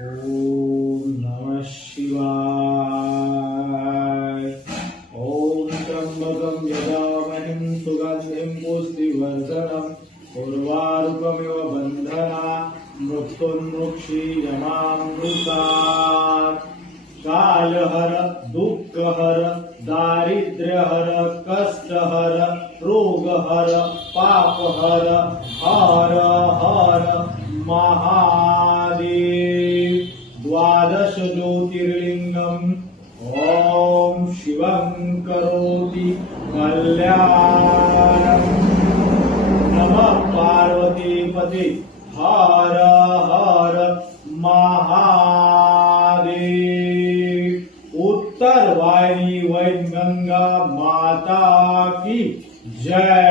ओम नमः शिवाय। ओम त्र्यंबकं यजामहे सुगंधिं पुष्टिवर्धनम् उर्वारुकमिव बन्धना मृत्युर्मुक्षीयमामृतात्। कालहर दुःखहर दारिद्र्यहर कष्टहर रोगहर पापहर हर हर महादेव। द्वादश ज्योतिर्लिंगम् ओम शिवं करोति कल्याणम्। नमः पार्वतीपते हर हर महादेव। उत्तर वाहिनी वैनगंगा माता की जय।